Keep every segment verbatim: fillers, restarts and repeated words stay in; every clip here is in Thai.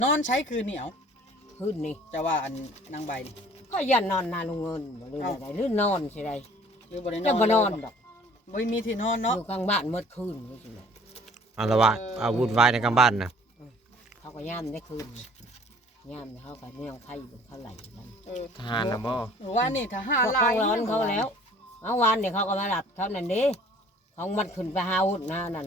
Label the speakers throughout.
Speaker 1: นอนใช้คืนเหนียว
Speaker 2: ขึ้นนี่
Speaker 1: จะว่าอันนางใบนี่
Speaker 2: ก็ยันนอนนาลุงเงินบ่หรืออะไรหรือนอนสิได
Speaker 1: หรือบ่ได้นอน
Speaker 2: จะบ่นอนดอก
Speaker 1: บ่มีที่นอน
Speaker 2: อ
Speaker 1: เนาะ
Speaker 2: ยู่กลางบ้านเมื่อคืนนี่สิ
Speaker 3: อาละวาดอาวุ่นวายในกำบ้านนะ
Speaker 2: เขาก็ย่ามได้คืนย่ามเขาก็เลี้ยงไข่เขาไหลกัน
Speaker 1: เออ
Speaker 3: ทหารนะบ่
Speaker 1: ว่านี่ทหาร
Speaker 2: เขา
Speaker 1: ลาย
Speaker 2: ร้อนเขาแล้วเมื่อวานเนี่ยเขาก็มาหลับเท่านั้นเด้เขามันขึ้นไปหาหุ่นหน้านั่น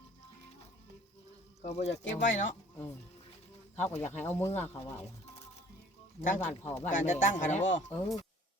Speaker 1: ก็บ่อยากเก็บไว้เนาะ
Speaker 2: อืมเขาก็อยากให้เอามือเขาว่า
Speaker 1: ตั้ง
Speaker 2: บ้านพ่อบ้าน
Speaker 1: การ
Speaker 2: แม่
Speaker 1: จะตั้งเขานะบ่
Speaker 2: เออ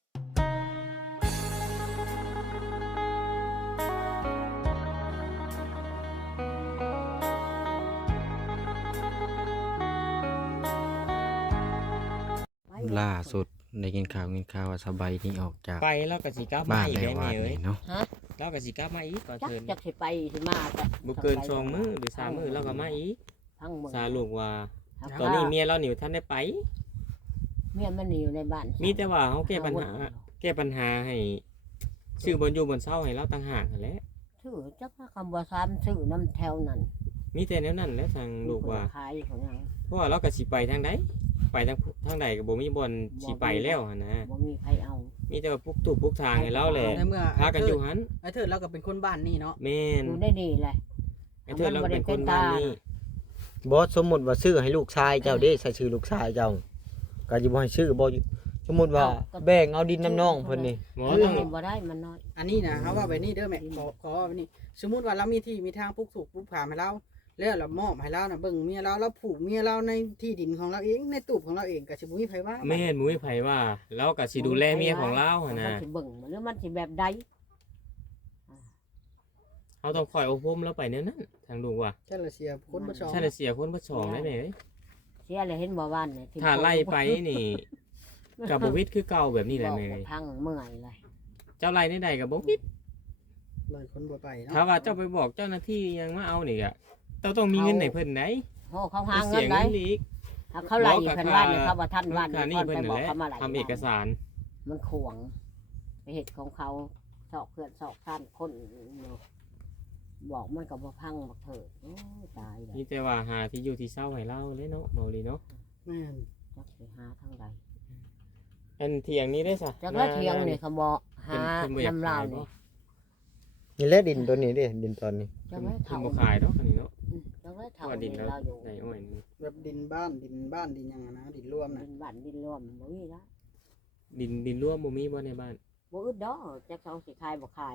Speaker 3: ล่าสุดได้กินข่าวกินข่าวว่าสบายนี่ออกจาก
Speaker 4: ไปแล้วก็สิกลับมา
Speaker 3: บ้าน
Speaker 4: อีก
Speaker 3: ใน
Speaker 4: ได้ไหม
Speaker 3: วัน
Speaker 4: เอ้ย
Speaker 3: นี้เนาะ
Speaker 2: ฮะ
Speaker 4: แล้วก็สิกลับมาอีกก่อน
Speaker 2: จัก
Speaker 4: เชิญ
Speaker 2: จักสิไปสิมาจ้ะ
Speaker 4: บ่เกินสองมื้อหรือสามมื้อแล้วก็มาอีก
Speaker 2: ทั้งหมด
Speaker 4: สาลูกว่า
Speaker 2: ครับ
Speaker 4: ตอนนี้เมียเราหนิวท่านได้ไป
Speaker 2: เมียมันอยู่ในบ้าน
Speaker 4: มีแต่ว่าเขาแก้ปัญหา แก้ปัญหาให้ชื่อบนอยู่บนเศร้าให้เราต่างหากนั่นแหละ
Speaker 2: ชื่อจักคำว่าซ้ำชื่อน้ำแถวนั้น
Speaker 4: มีแต่แนวนั้นแหละทางลูกว่า
Speaker 2: ขายของยัง
Speaker 4: เพราะว่าเราก็สิไปทางใดไปทางทางใดก็บ่มีบนสิไปแล้วหั่นนะ
Speaker 2: บ่มีใครเอา
Speaker 4: มีแต่ว่าปลุกตุกปลุกทางให้เราแหละ
Speaker 1: ในเมื่อ
Speaker 4: พากันอยู่หัน
Speaker 1: ไอ้เถิดเราก็เป็นคนบ้านนี่เนาะ
Speaker 4: แม่น
Speaker 2: อยู่ได้ดีเลย
Speaker 4: ไอ้เธอเราเป็นคนบ้านนี้
Speaker 3: บอสสมมุติว่าซื้อให้ลูกชายเจ้าเด้ใส่ชื่อลูกชายเจ้าก็สิบ่ให้ซื้อบ่อยู่สมมุติว่าแบ่งเอาดินน้ำน้องเพิ่นนี่
Speaker 4: หมอ
Speaker 2: คือ
Speaker 4: ต้อง
Speaker 2: บ่ได้มันน้อย
Speaker 1: อันนี้นะเขาว่าไปนี่เด้อแม่ขอขอว่าไปนี่สมมุติว่าเรามีที่มีทางปลูกถูกปลูกผาให้เราแล้วเรามอบให้เรานะเบิ่งเมียเราเราผูกเมียเราในที่ดินของเราเองในตูบของเราเองก็สิบ่มีไผว่า
Speaker 4: แม่นมุ้ยไผว่าเราก็สิดูแลเมียของเราหั่น
Speaker 2: มั
Speaker 4: นะ
Speaker 2: สิเบิ่งมันหรือมันสิแบบใด
Speaker 4: เราต้องคอยอบรมแล้วไปแนวนั้นทางลูกว่า
Speaker 1: ใช่ละเสียคนบ่ชอบ
Speaker 4: ใช่แต่เสียคนบ่สองได้แม่เอ้ย
Speaker 2: เสียเลยเห็นบ่ว่านนี่ที่
Speaker 4: ถ้าไล่ไปนี่กับบวิทคือเก่าแบบนี้แหละ
Speaker 2: บอก
Speaker 4: แม่
Speaker 2: ว่าพังเมื่อยเลย
Speaker 4: เจ้าไล่ในใดกับบวิท
Speaker 1: เลยคนบ่ไปเนาะ
Speaker 4: ถ้าว่าเจ้าไปบอกเจ้าหน้าที่ยังมาเอานี่ก็เจ้าต้องมีเงินให้เพิ่นไหน
Speaker 2: โอ้เขาหา
Speaker 4: เสี
Speaker 2: เงิ
Speaker 4: ย
Speaker 2: น
Speaker 4: เงิ
Speaker 2: ได้
Speaker 4: นอีก
Speaker 2: ถ้าเขาไล่อยู่คันว่านนี่เขาว่าท่านว่าน
Speaker 4: ค่า
Speaker 2: นี่
Speaker 4: นี่
Speaker 2: ก่อน
Speaker 4: เพิ่น
Speaker 2: ไป
Speaker 4: นั่
Speaker 2: บ
Speaker 4: น
Speaker 2: อก
Speaker 4: แหละ
Speaker 2: เขามาไล่
Speaker 4: ทำเอกสาร
Speaker 2: มันขวงไปเหตุของเขาสอกเพื่อนสอกท่านคนอยู่บอกมันก็บ่พังบอกเถิดโอ้ยตายเลย
Speaker 4: นี่แต่ว่าหาที่อยู่ที่เศร้าให้เราเลยเนาะเมาลีเนาะ
Speaker 1: แม่น
Speaker 2: จักสิหาทางใด
Speaker 4: อันเถียงนี้ได้ซะ
Speaker 2: จักแล้วเทียงนี่เขาบอกหา
Speaker 4: เพิ่นบ่อยาก
Speaker 2: น้ำลา
Speaker 4: ขา
Speaker 2: วย นี่
Speaker 4: บ่
Speaker 3: นี่แหละดินตัวนี้เด้ดินตอนนี้
Speaker 2: จักแล้ว
Speaker 4: เพิ่
Speaker 2: เท่าน
Speaker 4: บ่ขายเนาะอันนี้เนาะ
Speaker 2: อืมจักแล้ว
Speaker 4: เพ
Speaker 2: เท่า
Speaker 4: ราะว่าดิน
Speaker 2: นี่
Speaker 4: เรา
Speaker 2: เราอยู่
Speaker 4: ได้อ้อยนี่
Speaker 1: แบบดินบ้านดินบ้านดินหยังอะนะดินร่วม
Speaker 2: ดิ
Speaker 1: น่ะ
Speaker 2: นบ้านดินรวมบ่มีละ
Speaker 4: ดินดินร่วมบ่มีบ่ในบ้าน
Speaker 2: บ่อึดดอกจักเขาสิขายบ่ขาย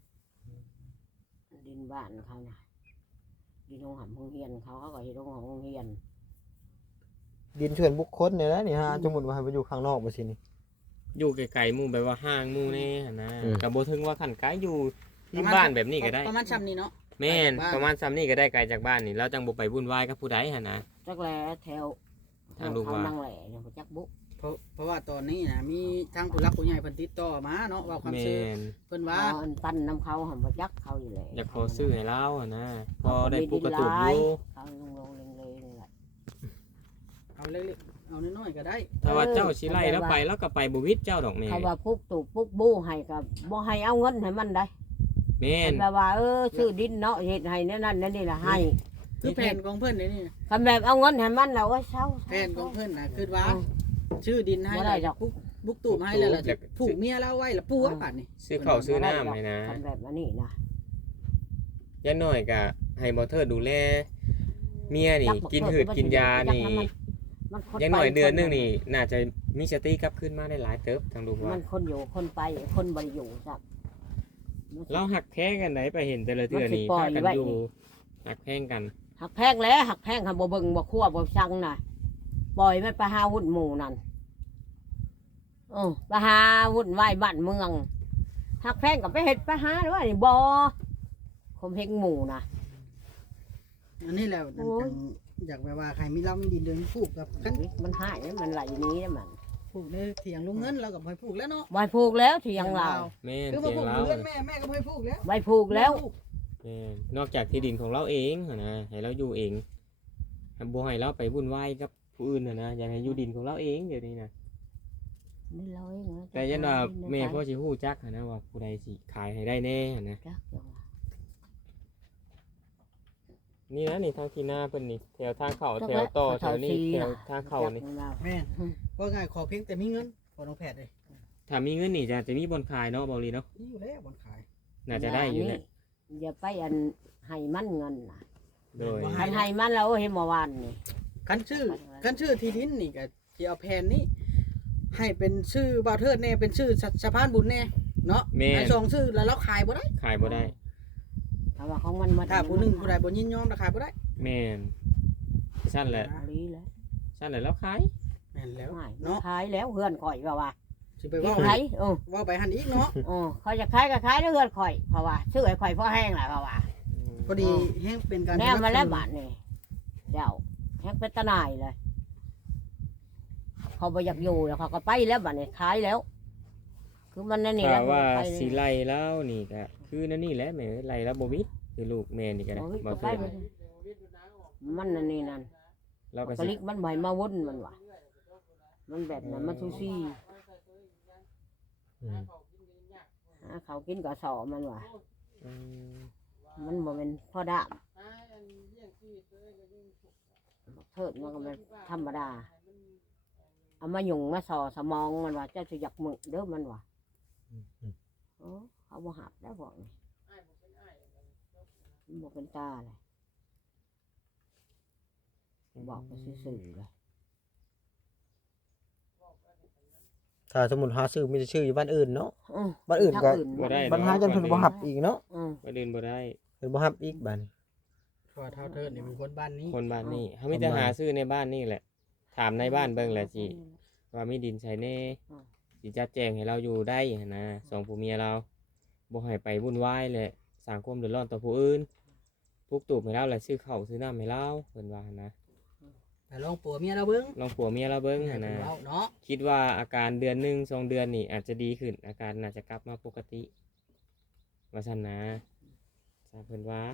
Speaker 2: ดินบ้านเขาน่ะดินโรงหำโรงเรียนเขาเขาก็เฮ็ดโรงหำโรงเรียน
Speaker 3: ดินส่วนบุคคลนี่แหละนี่ฮะสมมุติว่าให้ไปอยู่ข้างนอกบ่สินี่
Speaker 4: อยู่ไกลๆหมู่แบบว่าห่างหมู่แน่หั่นนะ
Speaker 3: อืม
Speaker 4: ก็บ่ถึงว่าคันไกลอยู่ที่บ้านแบบนี้ก็ได้
Speaker 1: ประมาณซ้ำนี้เนาะ
Speaker 4: แม่น
Speaker 1: ไกลจากบ้าน
Speaker 4: ประมาณซ้ำนี่ก็ได้ไกลจากบ้านนี่เราจังบ่ไปวุ่นวายกับผู้ใดหั่นนะ
Speaker 2: จักแลแถว
Speaker 4: ทางลูกว่า
Speaker 2: เขนั่งแหล่เนี่ยบ่จักบุ
Speaker 1: เพราะเพราะว่าตอนนี้นะมีทางผู้รักผู้ใหญ่เพิ่นติดต่อมาเนาะว่าความ
Speaker 4: แม่
Speaker 1: ซื่อน เพิ่นว่า
Speaker 2: เอาอันปั้นน้ำเขาหันบ่จักเขาอยู่เลย
Speaker 4: อยากขอซื้อให้เราหั่นนะพอได้ปลูกกระตูบอยู่
Speaker 2: เขาลงลงเลงๆนี่แหละ
Speaker 1: เอาเล็กๆเอาน้อยๆก็ได้
Speaker 4: ถ้าว่าเจ้าสิไล่แล้วไปแล้วก็ไปบ่วิทย์เจ้าดอกแม่
Speaker 2: เขาว่าปลูกตู่ปลูกบู้ให้กับบ่ให้เอาเงินให้มันได้
Speaker 4: แม่น
Speaker 2: แบบว่าเออซื้อดินเนาะเฮ็ดให้นั่นนั่นนี่ล่ะให้
Speaker 1: คือแผนของเพิ่นนี่นี่
Speaker 2: คำแบบเอาเงินให้มันแล้วว่าเช้า
Speaker 1: แผนของเพิ่นน่ะคือว่า ชื่อดินให้
Speaker 2: บ่ได้ดอก
Speaker 1: บุกบุกตูมให้แล้วล่ะผูกเมียเราไว้แล้วปัวป่านนี่
Speaker 4: ซื้อข้าวซื้อน้ำให้นะ
Speaker 2: คำแบบอันนี้นะ
Speaker 4: อยันน้อยก็ให้บ่เทิดดูแลเมียนี่ กินหืดกินยานี่
Speaker 2: มันค
Speaker 4: อยันน้อยเดือนหนึงนี่น่าจะมีสติกลับขึ้นมาได้หลายเติบทางลูก
Speaker 2: มั
Speaker 4: ว่า
Speaker 2: นคนอยู่คนไปคนบ่ได้อยู่ซัก
Speaker 4: เราหักแพ้กันไหนไปเห็นแต่ละเทื่อนี่
Speaker 2: มันสิปล่อย
Speaker 4: พากัน
Speaker 2: ไว้
Speaker 4: อยู่หักแพ้งกัน
Speaker 2: หักแพงแล้วหักแพงค่ะบ่เบิ่งบ่คั่วบ่ชังน่ะปล่อยมันไปหาหุ่นหมู่นั่นเออไปหาวุ่นวายบ้านเมืองหักแพงก็ไปเฮ็ดไปหาด้วยนี่บ่คมเฮงหมู่น่ะ
Speaker 1: อันนี้แล้วนั่น
Speaker 2: โอ้ย
Speaker 1: จังอยากแบบว่าใครมีเรามีดินเดินผูกกับกัน
Speaker 2: มันหายมันไหลหนี้มัน
Speaker 1: ผูกในเถียงลุงเงินเรากับให้ผูกแล้วเนาะ
Speaker 2: ไว้ผูกแล้วที่ยังเรา
Speaker 4: แม่น
Speaker 1: คือมา
Speaker 4: เถียง
Speaker 1: ผูก
Speaker 4: เรา
Speaker 1: เงินแม่แม่ก็ให้ผูกแล้ว
Speaker 2: ไว้ผูกแล้ว
Speaker 4: แม่นนอกจากที่ดินของเราเองหั่นนะให้เราอยู่เองบ่ให้เราไปวุ่นวายกับผู้อื่นหั่นนะอยากให้อยู่ดินของเราเองเดี๋ยวนี้นะ
Speaker 2: นี่เราเองนะ
Speaker 4: แต่ยันว่าแม่พ่อสิฮู้จักหั่นนะว่าผู้ใดสิขายให้ได้แน่หั่นนะ
Speaker 2: จักจังว่า
Speaker 4: นี่นะนี่ทางที่หน้าเพิ่นนี่แถวทางเข้าแถวต่อแถวนี้แถวทางเข้านี่
Speaker 1: แม่นว่าง่ายขอเพียงแต่มีเงินพอน้องแพทย์เลย
Speaker 4: ถ้ามีเงินนี่จะจะมีบ่อนขายเนาะเบาลีเนาะ
Speaker 1: นี่อยู่แล้วบนขาย
Speaker 4: น่าจะได้อยู่แหละ
Speaker 2: อย่าไปอันให้มันเงินน่ะ
Speaker 4: โดย
Speaker 2: คันให้มันแล้วเห็นเมื่อวานนี่
Speaker 1: คันชื่อคันชื่อที่ดินนี่ก็สิเอาแผนนี้ให้เป็นชื่อบ่าวเทิดแน่เป็นชื่อสะสะพานบุญแน่เนาะ
Speaker 4: แม่น
Speaker 1: ให้สองชื่อแล้วเราขายบ่ได้
Speaker 4: ขายบ่ได้
Speaker 2: ถ้าว่าของมันมา
Speaker 1: ถ้าผู้หนึงผู้ใดบ่ยินยอมราคายบ่ได้
Speaker 4: แม่นสั้นแหละ
Speaker 2: เอาลีแล้ว
Speaker 4: สั้นแหละแล้วขาย
Speaker 1: แม่นแล้ว
Speaker 2: ไม่มัน
Speaker 1: เนาะ
Speaker 2: ขายแล้วเฮือนข่อยว่าว่า
Speaker 1: สิไป
Speaker 2: กิ
Speaker 1: เว้าน
Speaker 2: ขายเออ
Speaker 1: เว้าไปหันอีกเนาะ
Speaker 2: เออเขาจะขายก็ขายแล้วเฮือนข่อยเพราะว่าซื้อให้ข่อยพอแห้งแหละเพราะว่า
Speaker 1: พอดีแห้งเป็นการ
Speaker 2: แนวมาแล้วบาทนี่เจ้าแห้งเป็นตะนายเลย เขาบ่อยากอยู่แล้วเขาก็ไปแล้วบาทนี่ขายแล้ว คือมันนั่นนี่แห
Speaker 4: ถ้า
Speaker 2: ละ
Speaker 4: ว่า
Speaker 2: ไปเลย
Speaker 4: สิไล่แล้วนี่ก็คือนั่นนี่แหละแม่ไล่แล้วบ่มีคือลูกแม่นี่ก็ได้
Speaker 2: โอ้ย
Speaker 4: บ่
Speaker 2: ก็
Speaker 4: เค
Speaker 2: ไป
Speaker 4: ย
Speaker 2: เลยมันนั่นนี่นั่น
Speaker 4: เราก็
Speaker 2: กะ
Speaker 4: สิ
Speaker 2: ลิกมันใบมาวนมันว่ะมันแบบนั้นมันซูซี่
Speaker 3: อืม
Speaker 2: หาเขากินกะสอมันว่ะ
Speaker 4: อืม
Speaker 2: มันบ่เป็นพ่อดามเทิดมันก็เป็นธรรมดาเอามาหยุ่งมาสอสมองมันว่าเจ้าจะอยากมึกเด้อมันว่ะ
Speaker 3: อืมอืม
Speaker 2: โอ้เขาบ่หับแล้วบอกนี่มันบ่เป็นตาเลยบอกไปซื่อๆเลย
Speaker 3: ถ้าสมมุติหาซื้อมีแต่ชื่ออยู่บ้านอื่นเนาะ
Speaker 2: อืม
Speaker 3: บ้านอื่นก็
Speaker 2: ทาง
Speaker 4: บ่ได้
Speaker 3: ปัญหาจนเพิ่นบ่ฮับอีกเนาะ
Speaker 2: อืม
Speaker 4: บ่เดินบ่ได้
Speaker 3: เพิ่นบ่ฮับอีกบัดนี้
Speaker 1: เพราะว่าเท่าเทิดนี่เป็นคนบ้านนี้
Speaker 4: คนบ้านนี้เขามีแต่หาซื้อในบ้านนี่แหละ ถามในบ้านเบิ่งแหละสิว่ามีดินใช้แน่สิจัดแจงให้เราอยู่ได้หั้นนะสองผัวเมียเราบ่ให้ไปวุ่นวายแหละสร้างความเดือดร้อนต่อผู้อื่นปลูกตูบให้เราแหละซื้อข้าวซื้อน้ำให้เราเพิ่นว่าหั้นนะ
Speaker 1: แต่ลองปัวเมียเราเบิ่ง
Speaker 4: ลองผัวเมียเราเบิ่ง
Speaker 1: ให้
Speaker 4: หั้น
Speaker 1: เพิ่
Speaker 4: นะ
Speaker 1: นเว้าเนาะ
Speaker 4: คิดว่าอาการเดือนหนึ่งสองเดือนนี่อาจจะดีขึ้น อาการน่าจะกลับมาปกติว่าซั่นนะทราบเพิ่นว่า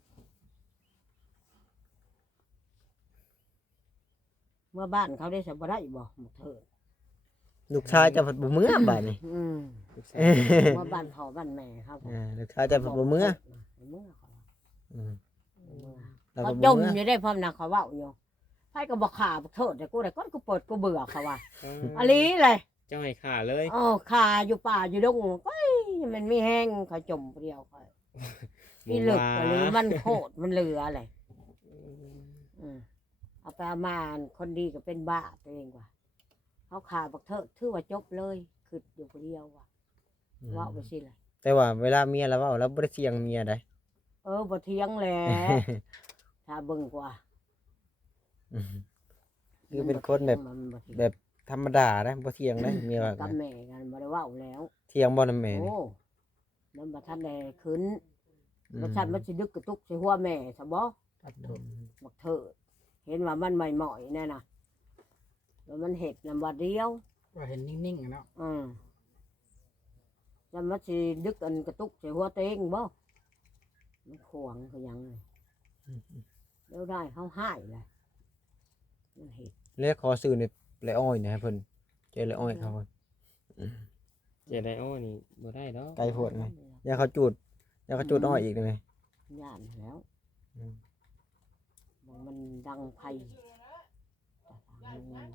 Speaker 2: เมื่อบ้านเขาได้สบได้บ่หมกเถิด
Speaker 3: ลูกชายจะผัดบ่เมื่อบัดนี้
Speaker 2: อืม
Speaker 4: ลูกสาว
Speaker 2: เมื่อบ้านพ่อบ้านแม่ครับ
Speaker 3: อ่าลูกชายจะผัดบ่เมื่อ
Speaker 2: เมื่อเขา
Speaker 3: อืม
Speaker 2: เมื่อ
Speaker 3: แล้ว
Speaker 2: เขา
Speaker 3: ก็
Speaker 2: จ
Speaker 3: บ่
Speaker 2: ม
Speaker 3: เมื่อ
Speaker 2: อยู่ได้พร้อมนะเขาเว้าอยู่ไผก็บอกขาบอกเถิดแต่กูได้ก้อนกูเปิดกูเบื่อเขาว่าอันนี้เลย
Speaker 4: เจ้าให้ขาเลย
Speaker 2: อ๋อขาอยู่ป่าอยู่ดงก็มันไม่แห้งเขาจมเปรี้ยวเขาพี่เหลึกหรือมันโคตรมันเหลืออะไรอืมเอาไปเอามาคนดีก็เป็นบ้าตัวเองว่ะเขาขาบอกเถิดถือว่าจบเลยคืออยู่คนเดียวว่ะเว่าไปสิเลย
Speaker 3: แต่ว่าเวลาเมียเราเว้าเราบ่ได้เสียงเมียได้
Speaker 2: เออบ่เทียงแหละถ้าเบิ่งกว่า
Speaker 3: อืม คือเป็นคนแบบ
Speaker 2: มันบ่เถียง
Speaker 3: แบบธรรมดานะบ่เถียงได้เมียว่า
Speaker 2: กับแม่กันบ่ได้เว้าแล้ว
Speaker 3: เถียงบ่นำแม่นี่
Speaker 2: โอ้มันบ่ทันได้ขึ้น
Speaker 3: อืม
Speaker 2: บ่ทันมันสิดึกกระตุกใส่หัวแม่ซะบ่
Speaker 1: ครับถูก
Speaker 2: บักเถิดเห็นว่ามันใหม่ๆแน่น่ะแล้วมันเห็ดนำบ่เดียว
Speaker 1: ว่าเห็นนิ่งๆอะเนาะ
Speaker 2: อืมแล้วมันสิดึกอันกระตุกใส่หัวตัวเองบ่มันขวางคือหยังเลย
Speaker 3: อืม
Speaker 2: แล้วได้เฮาหายเลยมันเห็ด
Speaker 3: แล้วขอซื้อในไรอ้อยนะเพิ่นเจอไรอ้อยเขา
Speaker 4: เจไดโอนี่บ่ได้ดอก
Speaker 3: ไกลโพดไงอย่าเขาจูดอย่าเขาจูดอ้อยอีกได้ไหม
Speaker 2: ย่านแล้ว
Speaker 3: อืม
Speaker 2: มันดังไผแต่ทางลุงเงิน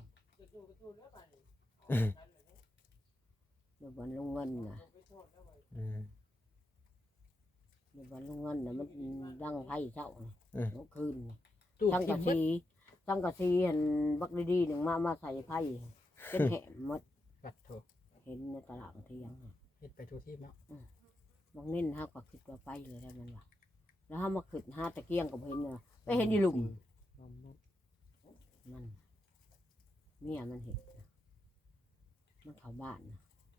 Speaker 2: เดี๋ยววันลุงเงินน่ะ
Speaker 3: อืม
Speaker 2: เดี๋ยววันลุงเงินน่ะมันดังไผเช้านี่
Speaker 3: อืม
Speaker 2: เมื่อคืนนี่
Speaker 1: ตู้
Speaker 2: สัง
Speaker 1: คิ
Speaker 2: กะ
Speaker 1: ดเบิด
Speaker 2: สีสังกะสีเห็นบักดีๆหนึ่งมามาใส่ไผ่เป็นแหมหมด
Speaker 1: ครับถูก
Speaker 2: เห็นในตลาดเที่ยงน่ะ
Speaker 1: เฮ็ดไปทุกที่เนาะ
Speaker 2: บางเน้นเฮาก็คิดว่าไปเลยได้มันว่ะแล้วเฮามาขึ้นหาตะเกียงก็บ่เห็นเนาะไปเห็นอีหลุมมันเมียมันเห็นน่ะมันเข้าบ้านน่ะ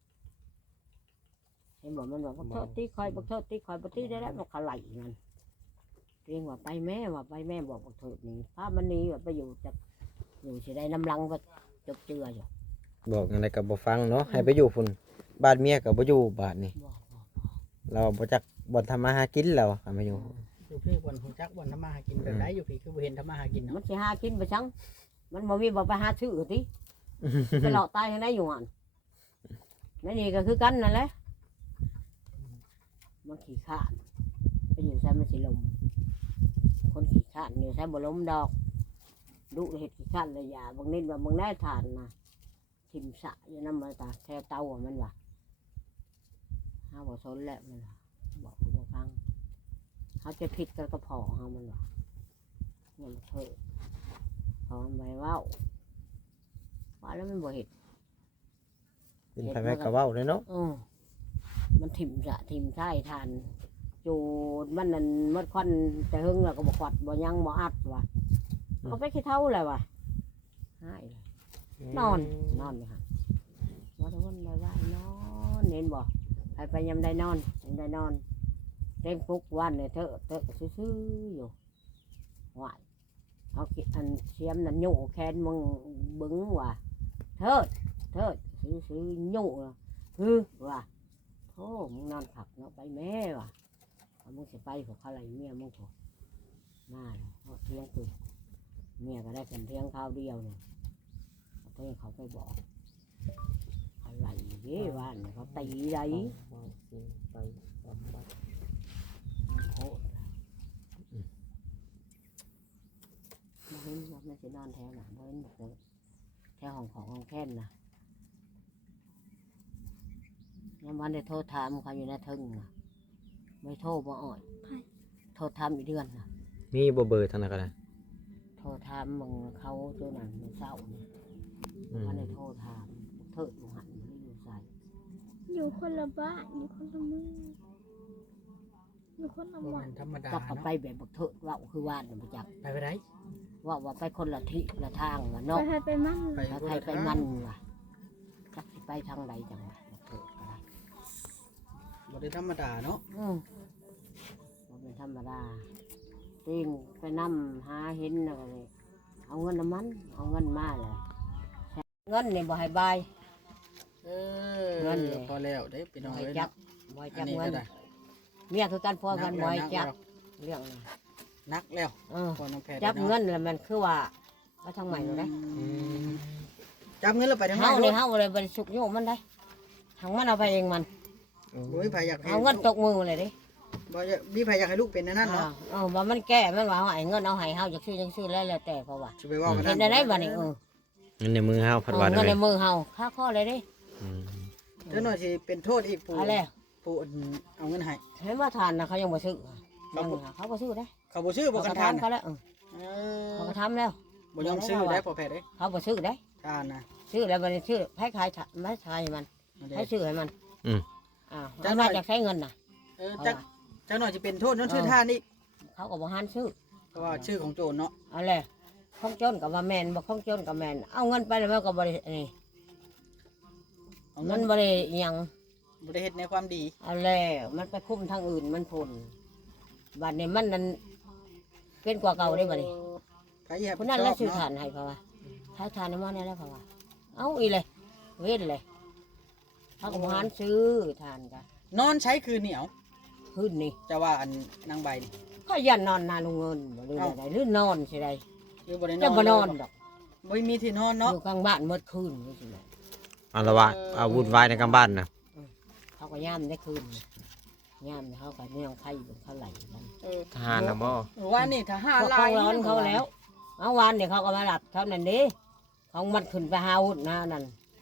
Speaker 2: เห็นบอกมันบอกบักเทิดตีคอยบักเทิดตีคอยบักตีได้แล้วมันเขาไหลมันเรียกว่าไปแม่ว่าไปแม่บอกบักเทิดนี่พามันหนี้ว่าไปอยู่จะอยู่สิได้น้ำลังก็จบเจืออยู่
Speaker 3: บอกอะไรก็บ่ฟังเนาะให้ไปอยู่พุ่นบ้านเมียก็บ่อยู่บ้านนี่
Speaker 2: บอกบอก
Speaker 3: เราบ่จักบ่ทำมาหากินแล้วให้มาอยู่
Speaker 1: อยู่พี่บนหูจักบนทำมาหากินแบบไหนอยู่พี่คือบ่เห็นทำมาหากิน
Speaker 2: มั
Speaker 1: เนาะ
Speaker 2: นสิหากินไปชังมันบ่มีบ่ไปหาชื่อติไปหลอกตายให้ได้อยู่หั่นนั่นนี่ก็คือกันนั่นแหละมันขี้ขลาดไปอยู่ใส่มันสิลมคนขี้ขชาติอยู่ใช้บ่ล้มดอกดุเห็ดขี้ชาติเลยอย่าบางนิดว่าบางแน่ทานนะทิมสะอยู่น้ำมันตาแทเตาอะมันว่าห้าบ่สนแล้วมันว่าบอกกูบ่ฟังเขาจะผิดกันก็พอเขามันว่าเนี่ยมันเถอะพอมันไปเว้าว่าแล้วมันบ่เห็ด
Speaker 3: เป็นไผแม่ก็เว้าเลยเนาะ
Speaker 2: เออมันถิ่มสะถิ่มใช่ทานจูดมันนั่นมดควันแต่หึงแล้วก็บอกขวัดบ่ยังบ่อัดว่ะเขาไปขี้เท่าเลยว่ะหายเลยนอนนอนเลยค่ะว่าทุกคนไปว่านอนเน้นบ่ไปไปยำได้นอนยำได้นอนเต็มปุกวันเนี่ยเถอะเถอะซื่อๆอยู่หวายเอาอันเสียมนั่นโยแขนมึงบึ้งว่ะเถิดเถิดซื้อๆโยคือว่ะโอ้มึงนอนขับเนาะไปแม่ว่ะมึงจะไปพวกเขาอะไรเมียมึงพวกมาเลยเที่ยงคืนเมียก็ได้เป็นเที่ยงข้าวเดียวเนี่ยเขาไปเขาไปบอกอะไรเย้ว่านเขาตีไร
Speaker 4: ไปบำบัด
Speaker 2: โคตรมาเห็นว่ามันจะนอนแถวไหนมาเห็นแบบนี้แถวห้องของห้องแค้นนะยังวันได้โทษถามเขาอยู่ในทึ่งนะไม่โทษบ่อ่อยโทษถามอีกเดือนนะ
Speaker 3: มีบ่เบอร์ทางนั้นก็ได้
Speaker 2: โทษถามมึงเขาตัวนั้นมันเศร้าเนี่ย
Speaker 3: อืม
Speaker 2: วันได้โทษถามเถิดอยู่หันไม่อยู่ใส่
Speaker 5: อยู่คนละบ้านอยู่คนละเมืองอยู่คนละ
Speaker 1: บ่
Speaker 5: วั
Speaker 1: แม่
Speaker 5: น
Speaker 1: นธรรมดา
Speaker 2: ก็กลับ
Speaker 1: เนาะ
Speaker 2: ไปแบบบักเถิดว่าคือว่านน่ะมาจาก
Speaker 1: ไปไปได้
Speaker 2: ว่าว่าไปคนละทิละทางว่ะ
Speaker 5: ไป
Speaker 2: เนาะ
Speaker 5: ให้ไปมั่น
Speaker 1: ไป
Speaker 2: ถ้า
Speaker 1: คน
Speaker 2: ใคร
Speaker 1: ละ
Speaker 2: ไป
Speaker 1: ทาง
Speaker 2: มันว่ะจักสิไปทางใดจังวะบักเถิดก็ได้
Speaker 1: บ่ได้ธรรมดาเนาะ
Speaker 2: อืมบ่เป็นธรรมดาติงไปนำหาเห็นน่ะก็เลยเอาเงินน้ำมันเอาเงินมาเลยเงินนี่บ่ให้บาย
Speaker 1: เอ
Speaker 2: เงิ
Speaker 1: อน
Speaker 2: เลย
Speaker 1: พอแล้วเด้พี่น้
Speaker 2: บ่
Speaker 1: อง
Speaker 2: ให้
Speaker 1: เอ้ย
Speaker 2: จับ
Speaker 1: เนาะ
Speaker 2: บ่ให้
Speaker 1: อั
Speaker 2: จั
Speaker 1: น
Speaker 2: บ
Speaker 1: นี้
Speaker 2: เงิ
Speaker 1: ก็
Speaker 2: น
Speaker 1: ได้
Speaker 2: เมียคือกันพอกันบ่ให้จับ
Speaker 1: นัก
Speaker 2: เรื่องนี้
Speaker 1: นักแล้ว
Speaker 2: เออ
Speaker 1: พอน้องแพทย์
Speaker 2: จับ
Speaker 1: นาะ
Speaker 2: เงินแล้วมันคือว่าว่าทางใหม่เลยนะ
Speaker 1: อืมจับเงินแล้วไปทางไหน
Speaker 2: เฮา
Speaker 1: เนาะ
Speaker 2: นี่เฮาเลยบริสุทธิ์โยมมันได้ทางมันเอาไปเองมัน
Speaker 1: บ่มีไผอยากให้
Speaker 2: เอาเงินตกมือเลยดิ
Speaker 1: บ่อยากมีไผอยากให้ลูกเป็นอันนั่น
Speaker 2: อ่า
Speaker 1: เนาะ
Speaker 2: เออว่ามันแก้มันว่าเอาให้เงินเอาให้เฮาจากชื่อจังชื่อแล้วแล้วแต่เพราะว่า
Speaker 1: สิไปเว้ากัน
Speaker 2: เห็นได้ได้บ่นี่เออ
Speaker 3: เงินในมือเฮาพัด
Speaker 2: เอ
Speaker 3: ว่า
Speaker 2: อ
Speaker 3: ได้
Speaker 2: เงิน
Speaker 3: เล
Speaker 2: ใน
Speaker 3: ย
Speaker 2: มือเฮาค่าข้อเลยดิ
Speaker 3: อืม
Speaker 1: เดี๋ยวหน่อยสิเป็นโทษอีกผู้
Speaker 2: เอาแล้ว
Speaker 1: ผู้เอาเงินให้
Speaker 2: เห็นว่าทานนะเขายังบ่ซื้อยังน่ะเขาบ่ซื้อได้
Speaker 1: เขาบ่ซื้อบ่
Speaker 2: เขา
Speaker 1: กัน
Speaker 2: ก็
Speaker 1: ทาน
Speaker 2: ทำเขาแล้วเออ
Speaker 1: เอ
Speaker 2: เขา
Speaker 1: อ
Speaker 2: ก็ทำแล้ว
Speaker 1: บ่ยอมซื้อได้พอแพทย์เด้
Speaker 2: เขาบ่ซื้อได้
Speaker 1: ทานนะ
Speaker 2: ซื้อแล้วมันซื้อให้ขายถไม่ขายให้มัน
Speaker 1: นั่นเด้
Speaker 2: ให้ซื้อให้มัน
Speaker 3: อืม
Speaker 2: อ่าเอามาจากใช้เงินน่ะ
Speaker 1: เออจักจักหน่อยสิเป็นโทษนั้นชื่อท่านอีก
Speaker 2: เขาก็บ่หันซื้อ
Speaker 1: เพราะว่าชื่อของโจรเนาะ
Speaker 2: เอาเลยข้องโจนกับว่าแมนบ่ข้องโจนกับแมนเอาเงินไปแล้วมันก็บ่ได้นี่
Speaker 1: เอาเงิ
Speaker 2: มัน นบ่ได้อิหยัง
Speaker 1: บ่ได้เฮ็ดในความดี
Speaker 2: เอาแล้วมันไปคุ้มทางอื่นมันผลบัดนี้มันนั่นเป็นกว่าเก่าได้บัดนี้
Speaker 1: ใครอยาก
Speaker 2: คนนั้นแล้วซื้อ
Speaker 1: เนาะ
Speaker 2: ฐานให้เพราะว่าถ้าทานในหม้อนี้แล้วเพราะว่าเอาอีเลยเว้นเลยเขาก็บ่หันซื้อทานกัน
Speaker 1: นอนใช้คืนเหนียว
Speaker 2: ขึ้นนี่
Speaker 1: จะว่าอันนางใบนี่
Speaker 2: ก็ยันนอนนาลุงเงินบ่หรือ
Speaker 1: เอ้า
Speaker 2: ไดหรือนอนสิได
Speaker 1: หรือบ่ได้นอน
Speaker 2: จะบ่นอน
Speaker 1: เลย
Speaker 2: ดอก
Speaker 1: บ่มีที่นอน
Speaker 2: อ
Speaker 1: เนาะ
Speaker 2: ยู่กลางบ้านหมดคืนนี่สิแหละ
Speaker 3: เอาละวะเอาวุ่นวายในกลางบ้านน่ะ
Speaker 2: เขาก็ย่ามได้คืนย่ามเขาก็เนี่ยไข่เขาไหลมัน
Speaker 1: เออ
Speaker 4: ทหารนะบ่
Speaker 1: ว่านี่ทหาร
Speaker 2: เขา
Speaker 1: ลาย
Speaker 2: ร้อนเขาแล้วเมื่อวานเนี่ยเขาก็มาหลับเท่านั้นเด้เขามันขึ้นไปหาหุ่นหน้านั่น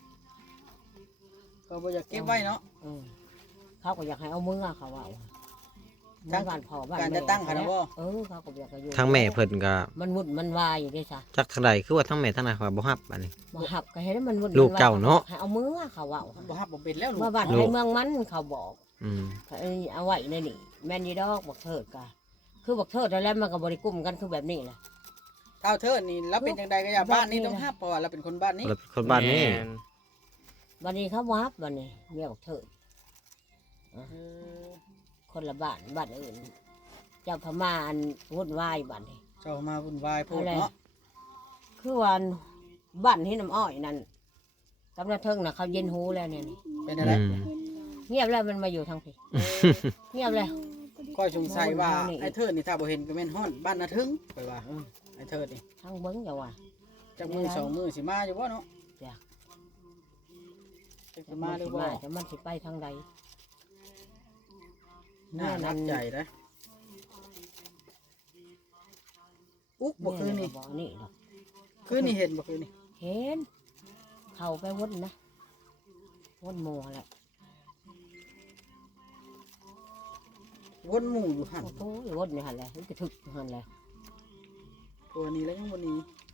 Speaker 1: ก็บ่อยากเก็บไว้เนาะ
Speaker 2: อืมเขาก็อยากให้เอามือเขาว่า
Speaker 1: การ
Speaker 2: บ้านพ่อบ้าน
Speaker 1: การ
Speaker 2: แม่
Speaker 1: จะตั้งเขานะบ่
Speaker 2: เออเขาก็อยากจะอยู่
Speaker 3: ทั้งแม่เพิ่นก็
Speaker 2: มันวุ่นมันวายอยู่ด้วยซะ
Speaker 3: จักทางใดคือว่าทั้งแม่ทั้งนายเขาบ่ฮับอันนี้
Speaker 2: มาหับก็เห็นมันวุ่น
Speaker 3: ลูกเจ้าเนาะ
Speaker 2: ให้เอามือเขาว่า
Speaker 1: บ่ฮับบ่เป็นแล้วลูก
Speaker 2: มาบ้าน
Speaker 3: ลูก
Speaker 2: ให้เมืองมันเขาบอก
Speaker 3: อืม
Speaker 2: เอาไว้ในนี่แม่นอยีดอกบอกเถิดกะคือบอกเถิดแล้วมันก็บริกลุ่มกันคือแบบนี้แหละ
Speaker 1: เท่าเทิดนี่เราเป็นจังใดก็อย่าบ้านนี้ต้องฮับเพราะว่าเราเป็นคนบ้านนี้
Speaker 3: เราเป็นคนบ้านนี้
Speaker 4: แม่
Speaker 2: วันนี้เขาวับวันนี้เมียบอกเถิด
Speaker 1: เออ
Speaker 2: คนละบ้านบ้านอื่น เจ้าพม่าอันวุ่นวายบ้านนี้
Speaker 1: เจ้ามาวุ่นวายพูด
Speaker 2: อะไร
Speaker 1: เนาะ
Speaker 2: คือวันบ้านที่น้ำอ้อยนั่นกำลังเทิงนะเขาเย็นหูแล้วเนี่ยนี่
Speaker 1: เป็นอะไร
Speaker 3: อืม
Speaker 2: เงียบแล้วมันมาอยู่ทางพี่เงียบแล้ว
Speaker 1: ค่อยสงสัยว่า
Speaker 2: นี่
Speaker 1: ไอ้เทิดนี่ถ้าบ่เห็นก็แม่นฮ้อนบ้านนาทึงไปว่า
Speaker 2: อืม
Speaker 1: ไอ้เทิดนี่
Speaker 2: ทางเบิ้งอย่าว่า
Speaker 1: จักมือสองมือสิมาอยู่บ่เนาะ
Speaker 2: จ้ะ
Speaker 1: จักสิมาหรือบ่
Speaker 2: มาจะมันสิไปทางใด
Speaker 1: น่ารักใจนะอุ๊กบ่คืนนี่
Speaker 2: บ่นี่ดอก
Speaker 1: คืนนี่เห็นบ่คืนนี่
Speaker 2: เห็นเข้าไปวนนะวนหมู่แหละ
Speaker 1: วนหมู่อยู่หั่น
Speaker 2: โอ้โหวนนี่หั่นแหละมันก็ถึกหั่นแหละ
Speaker 1: ตัวนี้แล้วยังบ่หนี้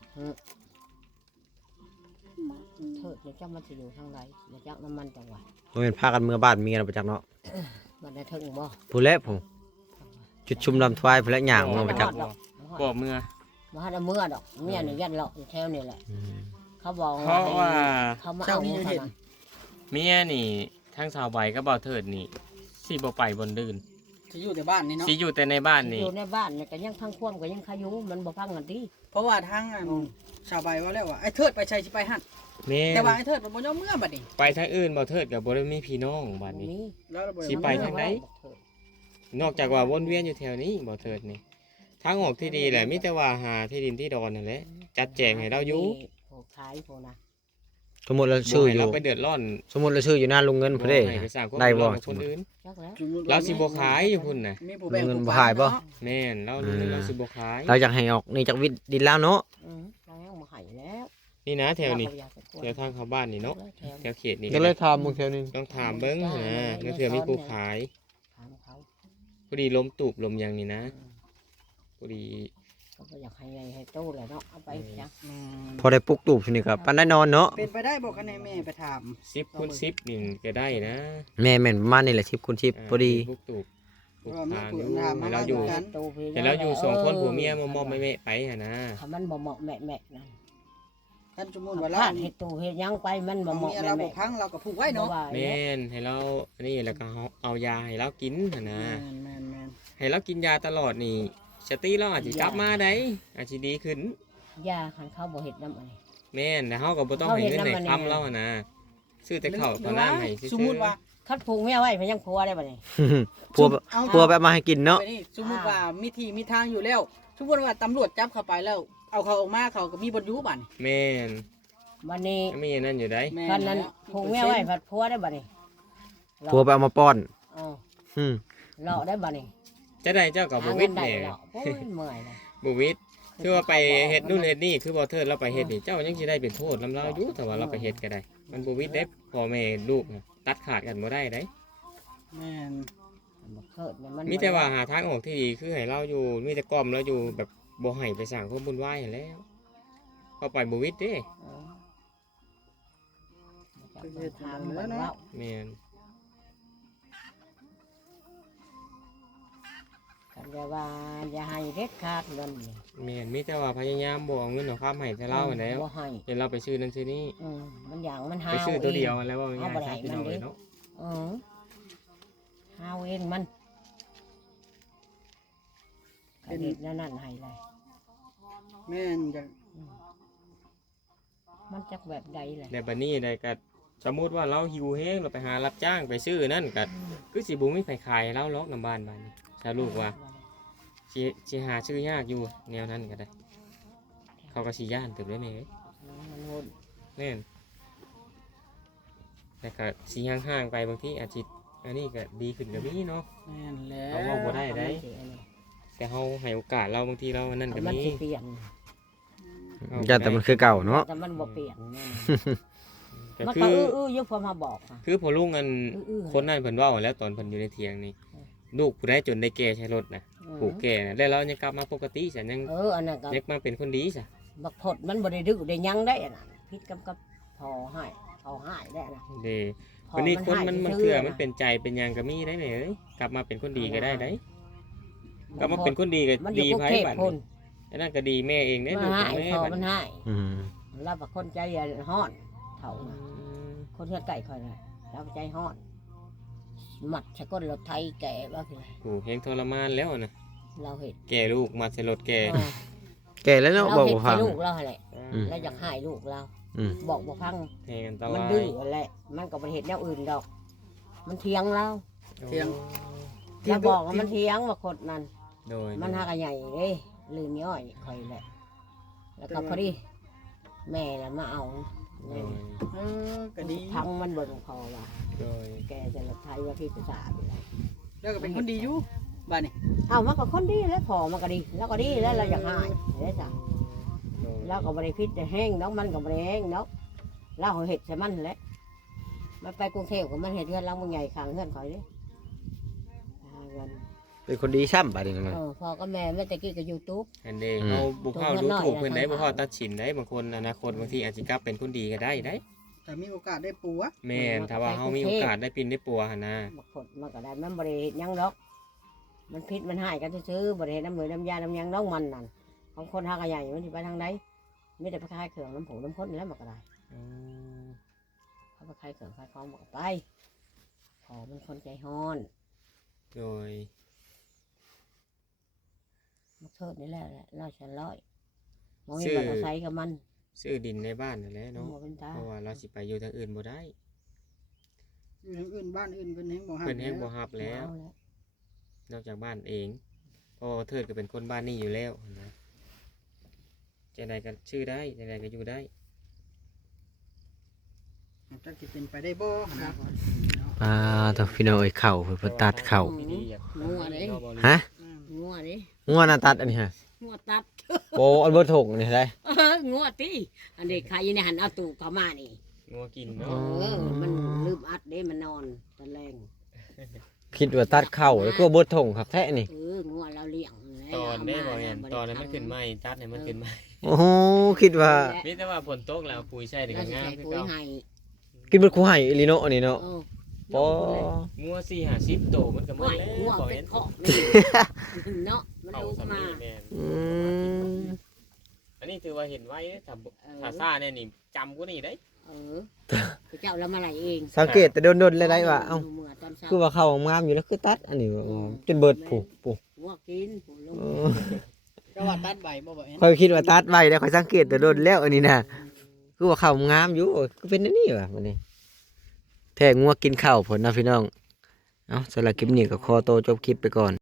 Speaker 2: เถิดเนี่ยเจ้ามันสิอยู่ทางใดมาจากน้ำมันจังหวัด
Speaker 3: บ่แม่นพากันเมื่อบ้านเมียเราไปจักเนาะ
Speaker 2: มันได้ถึงบ่
Speaker 3: ผู้แลผมจุดชุมลำทวายผู้แลย่างเมื่อไปจัก
Speaker 4: บ่เมื่อ
Speaker 2: มาหาเมื่อดอกเมียนี่ยันเลาะอยู่แถวนี่แหละ
Speaker 3: อืม
Speaker 2: เขาบอก
Speaker 4: เพราะว่า
Speaker 2: เขามาเอาเงินเขานะ
Speaker 4: เมียนี่ทั้งสาวใบก็บ่เถิดนี่สิบ่ไปบนดื่น
Speaker 1: สิอยู่แต่บ้านนี่เนาะ
Speaker 4: สิอยู่แต่ในบ้านนี่
Speaker 2: อยู่ในบ้านเนี่ยก็ยังพังคว่ำก็ยังขายุมันบ่พังกันที
Speaker 1: เพราะว่าทางอันชาวใบว่าแล้วว่าไอ้เทิดไปชัยสิไปหั่น
Speaker 4: แม่
Speaker 1: แต่ว่าไอ้เทิดมันบ่ยอมเมื่อบัดนี้
Speaker 4: ไปทางอื่นบ่เถิดก็บ่ได้มีพี่น้องบัดนี้
Speaker 2: นี่
Speaker 1: แล้วเราบ่
Speaker 4: สิไปทางใด นอกจากว่าวนเวียนอยู่แถวนี้บ่เถิดนี่ทางออกที่ดีแหละมีแต่ว่าหาที่ดินที่ดอนนั่นแหละจัดแจงให้เราอยู่
Speaker 2: โอ้ขายโพนะ
Speaker 3: สมมุติเราชื่อ
Speaker 4: บ่ให้
Speaker 3: อยู่
Speaker 4: เราไปเดือดร้อน
Speaker 3: สมมุติเราชื่ออยู่หน้าลุงเงินพุ่นเด้
Speaker 4: ให้ไปสร้างความ
Speaker 3: ได้บ่
Speaker 4: เดือดร้อนกับคนอื่น
Speaker 2: จักแล้ว
Speaker 4: เราสิบ่ขายอยู่พุ่นน่ะ
Speaker 1: มีผู้แบ่ง
Speaker 3: เงิน
Speaker 1: ผู้
Speaker 3: บ่
Speaker 1: ปั
Speaker 3: ขายบ่
Speaker 1: เนะ
Speaker 4: แม่นเราเราสิบ่ขาย
Speaker 3: เราอยากให้ออกนี่จากวิทย์ดินแล้วเนาะ
Speaker 2: อืมเรายังบ่ให้แล้ว
Speaker 4: นี่นะแถวนี้
Speaker 2: เราก็อยากจะกลัว
Speaker 4: แถวทางเข้าบ้านนี่เนาะ
Speaker 2: แถว
Speaker 4: แถวเขตนี่
Speaker 3: ก็เลยถามมึงแถวนี้
Speaker 4: ต้องถามเบิ่งนะนั่นคือมีผู้ขาย
Speaker 2: ถามเขา
Speaker 4: พอดีล้มตูบลมยังนี่นะพอดี
Speaker 2: ก็บ่อยากให้ใหญ่ให้โตเลยเนาะเอาไปจ้ะ
Speaker 1: อืม
Speaker 3: พอได้ปลุกตูบทีนี้ครับปันได้นอนเนาะ
Speaker 1: เป็นไปได้บอกกันให้แม่ไปถาม
Speaker 4: สิบคูณสิบนี่ก็ได้นะ
Speaker 3: แม่แม่นประมาณนี่แหละชิปคุณชิปพอดี
Speaker 4: ลูกตูบปลูก
Speaker 1: ว่าแม่
Speaker 4: ทาง
Speaker 1: ผู้
Speaker 4: อยู่
Speaker 1: ถาม
Speaker 4: ให้
Speaker 1: มา
Speaker 4: เรา
Speaker 1: เรา
Speaker 4: อ
Speaker 1: อยู่ ยู่กัน
Speaker 2: โตไป
Speaker 4: ให้เราอยู่สองคนผัวเมียมอมๆไม่ๆไปหั่นนะ
Speaker 2: ถ้ามันบ่เหมาะแม่แม่นะ
Speaker 1: ท่านสมมุติ
Speaker 2: ถ้า
Speaker 1: ว่า
Speaker 2: พ
Speaker 1: เรา
Speaker 2: ลาดเฮ็ดโตเฮ็ดหยังไปมันบ่
Speaker 1: เอา
Speaker 2: เหมาะ
Speaker 1: เมีย
Speaker 2: แม่
Speaker 1: เราบ่
Speaker 2: แม่
Speaker 1: พังเราก็ผูกไว้เนาะ
Speaker 4: แม่นให้เราอันนี้แล้วก็เอาเอายาให้เรากินหั่นนะ
Speaker 1: แม่นแม่น
Speaker 4: ให้เรากินยาตลอดนี่สติเราอาจจะกลับมาได้อาจจะดีขึ้น
Speaker 2: ยาคันเขาบ่เฮ็ดน้ำอันนี้
Speaker 4: แม่นแต่เฮาก็บ่ต้องให้เงินให้คำเราหั่นนะซื้อแต่ข้าวกับน้ำให้ซื่อ
Speaker 1: สมมุติว่า
Speaker 2: คัดผูกเมียไว้เพิ่นยังผัวได้บัดนี้
Speaker 3: พัว
Speaker 1: เอา
Speaker 3: พัวแบบมาให้กินเนาะ
Speaker 1: ไปนี่สมมุติว่ามีที่มีทางอยู่แล้วสมมุติว่าตำรวจจับเข้าไปแล้ว เอาเขาออกมาเขาก็มีบทอยู่บัดนี้
Speaker 4: แม่น
Speaker 2: วันนี้
Speaker 4: มีอันนั้นอยู่ได้
Speaker 1: แม่
Speaker 2: คันนั้น
Speaker 1: แล้ว
Speaker 2: ผูกเมียไว้ผัดผัวได้บัดนี้
Speaker 3: พัวไปเอามาป้อน
Speaker 2: อ๋อ
Speaker 3: อืม
Speaker 2: เลาะได้บัดนี้
Speaker 4: จะได้เจ้ากับบ่
Speaker 2: หา
Speaker 4: วิ
Speaker 2: เงิ
Speaker 4: ท
Speaker 2: น
Speaker 4: ย์
Speaker 2: ได้
Speaker 4: แหน่
Speaker 2: เลาะโอ้ยเมื่อยเลย
Speaker 4: บ่วิทย์คือว่าไปเฮ็ดนู่นเฮ็ดนี่คือบ่เทิดเราไปเฮ็ดนี่เจ้ายังสิได้เป็นโทษนำเราอยู่แต่ว่าเราไปเฮ็ดก็ได้ มันบ่วิทย์เด้พ่อแม่ลูกน่ะตัดขาดกันบ่ได้เด้
Speaker 1: แม่น
Speaker 2: บ่เกิดเนี่ยมัน
Speaker 4: มีแต่ว่าหาทางออกที่ดีคือให้เราอยู่มีแต่กล่อมเราอยู่แบบบ่ให้ไปสร้างความวุ่นวายนั่นแหล้วเข้าไปบ่วิทย์เด้
Speaker 2: เออจักมันถามมันเว้า
Speaker 4: แม่น
Speaker 2: กันจะว่าอย่าให้เด็ดขาดเงินนี่
Speaker 4: แม่นมีแต่ว่าพยายามบ่เอาเงินเอาความให้แต่เรานั่นแหล้ว
Speaker 2: บ่ให้
Speaker 4: เดี๋ยวเราไปซื้อนั่นซื้อนี่
Speaker 2: อืมมันอย่างมันหา
Speaker 4: ไปซื้อตัวเดียว
Speaker 2: เอง
Speaker 4: แล้วว่าง่ายๆซะพี่น้องเอ้ยเนาะ
Speaker 2: เออหาเองมันเป็นเด็ดนั่นนั่นให้เลย
Speaker 1: แม่นจะ
Speaker 2: มันจักแบบใดเลย
Speaker 4: แต่บัดนี้ได้ก็สมมุติว่าเราหิวแฮงเราไปหารับจ้างไปซื้อนั่นก็คือสิบ่มีไผขายให้เราล็อกนำบ้านบ้านนี้ถ้าลูกว่าสิสิหาซื้อยากอยู่แนวนั้นก็ได้ เขาก็สิย่านเติบได้แม่เอ้ย
Speaker 2: มันวน
Speaker 4: แม่นแต่ก็สิห่างๆไปบางทีอาจสิอันนี้ก็ดีขึ้นก็มีเนาะ
Speaker 1: แม่นแล้ว
Speaker 4: เอาว่าบ่ได้ ได้
Speaker 2: มันสิอันนี้
Speaker 4: แต่เฮาให้โอกาสเราบางทีเราอันนั้นก็
Speaker 2: มัน
Speaker 4: มี
Speaker 2: สิเปลี่ยน
Speaker 4: เอา
Speaker 3: อย่าแต่มันคือเก่าเนาะ
Speaker 2: แต่มันบ่เปลี่ยนแน่
Speaker 4: ก็
Speaker 2: มัน
Speaker 4: คื
Speaker 2: ก็
Speaker 4: อ
Speaker 2: อื้อๆอยู่พอมาบอกค่ะ
Speaker 4: คือพอลุงอัน
Speaker 2: อื้อๆ
Speaker 4: คนนั้นเพิ่นเว้าแล้วตอนเพิ่นอยู่ในเถียงนี่ลูกผู้ใดจนได้แก่ใช้รถน่ะผูกแก่น่ะแล้วเรายังกลับมาปกติซะยัง
Speaker 2: เอออันนั้นก็
Speaker 4: ยังมาเป็นคนดีซะ
Speaker 2: บักพดมันบ่ได้ดื้อได้หยังได้อันนั้นพิษกับกับพอให้พอให้ได้นะ
Speaker 4: เด้
Speaker 2: พอ
Speaker 4: วันนี้คนมันมัน
Speaker 2: ให้
Speaker 4: เถื่อ
Speaker 2: ซื่ๆ
Speaker 4: มัน
Speaker 2: นะ
Speaker 4: เป็นใจเป็นหยังก็มีได้แม่เอ้ยกลับมาเป็นคนดีก็ได้ได้กลับมาเป็นคนดีก็
Speaker 2: มันอยู่
Speaker 4: ดี
Speaker 2: กรุง
Speaker 4: ไผ
Speaker 2: เทพ
Speaker 4: บัด
Speaker 2: พุ่น
Speaker 4: อันนั้นก็ดีแม่เองเด้
Speaker 2: มั
Speaker 4: ลู
Speaker 2: น
Speaker 4: ก
Speaker 2: ให้
Speaker 4: ของแม่
Speaker 2: พอ
Speaker 4: บัด
Speaker 2: มันให้
Speaker 3: อืม
Speaker 2: เราบักคนใจฮ้อนเท่า
Speaker 4: อื
Speaker 2: นะ
Speaker 4: ม
Speaker 2: คนเฮือไก่คอยนะเราใจฮ้อนหมัดสะก้นรถไทยแก่ว่าคือ
Speaker 4: โอ้เฮงทรมานแล้วนะ
Speaker 2: เราเห็ด
Speaker 4: แก่ลูกมาใส่รถแก่
Speaker 2: เออ
Speaker 3: แก่แล้วเนาะ
Speaker 2: เรา
Speaker 3: บอก
Speaker 2: เห็ด
Speaker 3: บ่ฟั
Speaker 2: ให้
Speaker 3: ง
Speaker 2: ลูกเราแหละ
Speaker 3: อืม
Speaker 2: เราอยากให้ลูกเรา
Speaker 3: อืม
Speaker 2: บอกบ่ฟัง
Speaker 4: แทงกันต
Speaker 2: มัน
Speaker 4: ลาย
Speaker 2: ดื้อแหละมันก็บ่เห็ดแนวอื่นดอก มันเถียงเรา
Speaker 1: เถียง
Speaker 2: เราบอกว่ามันเถียงว่าคนนั้น
Speaker 4: โดย
Speaker 2: มันหากะใหญ่เด้ลืมย่อยคอยแหละ แล้วก็พอดีแม่น่ะมาเอา
Speaker 4: โด
Speaker 2: นี่
Speaker 4: ย
Speaker 1: เออก็ดี
Speaker 2: ทั้งมันเบิ่งพอว่า
Speaker 4: โดย
Speaker 2: แกจะรถไทยว่าพี่ภาษาไปเลย
Speaker 1: แล้วก็เป็นคนดีอยู่บ้านนี่
Speaker 2: เอามันก็คนดีแล้วพอมันก็ดีแล้วก็ดีแล้วเราอยากหายเด้จ้ะเราก็บ่ได้พิษแต่แห้งเนาะมันก็บ่ได้แห้งเนาะเราเอาเฮ็ดใส่มันแหละมันไปกรุงเทพก็มันเฮ็ดเฮือนหลังบ่ใหญ่ข้างเฮือนข่อยเด้หาเงิน
Speaker 3: เป็นคนดีซ้ำบัดนี้นะ
Speaker 2: เออพ่อกับแม่แม่ตะกี้ก็ YouTube
Speaker 4: อันเด้
Speaker 3: อืม
Speaker 4: เอาบุกเข้าดูถูกเพิ่นได้
Speaker 2: ตัว
Speaker 4: บ่
Speaker 2: น้อย
Speaker 4: เข้าตัดสินได้บางคนอนาคตบางทีอาจสิกลับเป็นคนดีก็ได้ได้
Speaker 1: แต่มีโอกาสได้ปัว
Speaker 4: แม่นถ้าว่าเฮามีโอกาสได้ปินได้ปัวหั่นนะ
Speaker 2: บางคนมันก็ได้มันบ่ได้เฮ็ดหยังดอก มันพิษมันหายกันซื่อๆบ่ได้เฮ็ดน้ำมือน้ำยาน้ำหยังน้องมันนั่นของคนหากะใหญ่มันสิไปทางใดมีแต่ไปขายเครื่องน้ำผงน้ำข้นแล้วมันก็ได้
Speaker 4: อืม
Speaker 2: เขาไปขายเครื่องขายของมันก็ไปขอมันคนใจฮ้อน
Speaker 4: โดย
Speaker 2: มาเทิดนี่แหละแหละร้อยชั้นร้อยมองมีมันอาศัยกับมัน
Speaker 4: ซื้อดินในบ้านนั่นแหละเนาะ
Speaker 2: บ่เป็นตา
Speaker 4: เพราะว่าเราสิไปอยู่ทางอื่นบ่ได้
Speaker 1: อยู่ทางอื่นบ้านอื่นเพิ่นแฮงบ่ฮั
Speaker 4: เพิ่นแฮงบ่ฮับแล้ว
Speaker 2: เอาแล้ว
Speaker 4: นอกจากบ้านเองเพราะว่าเทิดก็เป็นคนบ้านนี้อยู่แล้วนะจังใดก็ชื่อได้จังใดก็อยู่ได้
Speaker 1: จักสิเป็นไปได้บ่นะ
Speaker 3: อ่าตัวพี่น้องเอ้ยเข่าเพิ่นเพิ่นตัดเข่า
Speaker 2: งัวเด้
Speaker 3: ฮะ
Speaker 1: อืม
Speaker 2: งัวดิ
Speaker 3: งัวน่ะตัดอันนี้ฮะ
Speaker 2: งัวตัด
Speaker 3: โบอันบ่ถกนี่ได้
Speaker 2: เอองัวติอันเด็กขายอยู่ในหันเอาตู้เข้ามานี่
Speaker 4: งัวกิน
Speaker 2: เอ
Speaker 4: เนาะ
Speaker 2: อมันลืมอัดเด้มันนอนตะแรง
Speaker 3: คิดว่าตัดเข่าแล้วก็บ่ถงครับแท้นี่
Speaker 2: เอองัวเราเลี้ยงแล้ว
Speaker 4: ตอนได้บ่
Speaker 2: เามา
Speaker 4: แม่น
Speaker 2: แล้ว
Speaker 4: ตอนนั้นมันขึ้นใหม่ตัดให้มันขึ้นใหม่
Speaker 3: โอ้โหคิดว่า
Speaker 4: มีแต่ว่าฝนตกแล้วเอาปุ๋ยใส่นี่
Speaker 2: เรา
Speaker 4: ก็
Speaker 2: จะ
Speaker 4: งาม
Speaker 2: ใส่
Speaker 4: คือ
Speaker 2: ปุ๋ย
Speaker 4: เก่า
Speaker 2: ให้
Speaker 3: กินเบิดคูให้อีหลีเนาะอันนี้เนาะ
Speaker 2: เออ
Speaker 3: บ่
Speaker 4: งัวสี่ห้าสิบโตมันก็หม
Speaker 2: งัว
Speaker 4: ดแล้ว
Speaker 2: งัว
Speaker 4: บ่
Speaker 2: เป็
Speaker 4: เห็
Speaker 2: น
Speaker 4: น
Speaker 2: เคาะนี่เนาะมัน
Speaker 4: เข้า
Speaker 2: ลูก
Speaker 4: สามี
Speaker 2: มา
Speaker 4: แม่น
Speaker 3: อืม
Speaker 4: อันนี้ถือว่าเห็นไว้เด้อถ้าบ่
Speaker 2: เออ
Speaker 4: ถ้าซ่าเนี่ยนี่จำกูนี่ได้
Speaker 2: เออเจ้าเรามาไหลเอง
Speaker 3: สังเกตแต่โดนๆหลายๆว่าเอ้า
Speaker 2: เมื่อตอนเช้า
Speaker 3: คือว่าเข้างามอยู่แล้วคือตัดอันนี้ว่าอ๋อจนเบิดผู้ผู้
Speaker 2: งัวกินผู้ลง
Speaker 3: เออ
Speaker 1: จะว่าตัดใบบ่บ่เอ็น
Speaker 3: ค่อยคิดว่าตัดไว้แล้วค่อยสังเกตแต่โดนแล้วอันนี้น่ะคือว่าเข้างามอยู่คือเป็นอันนี้ว่ะมันนี่แท้งัวกินข้าวผลนะพี่น้องเอ้าสำหรับคลิปนี้ก็ขอโตวจบคลิปไปก่อน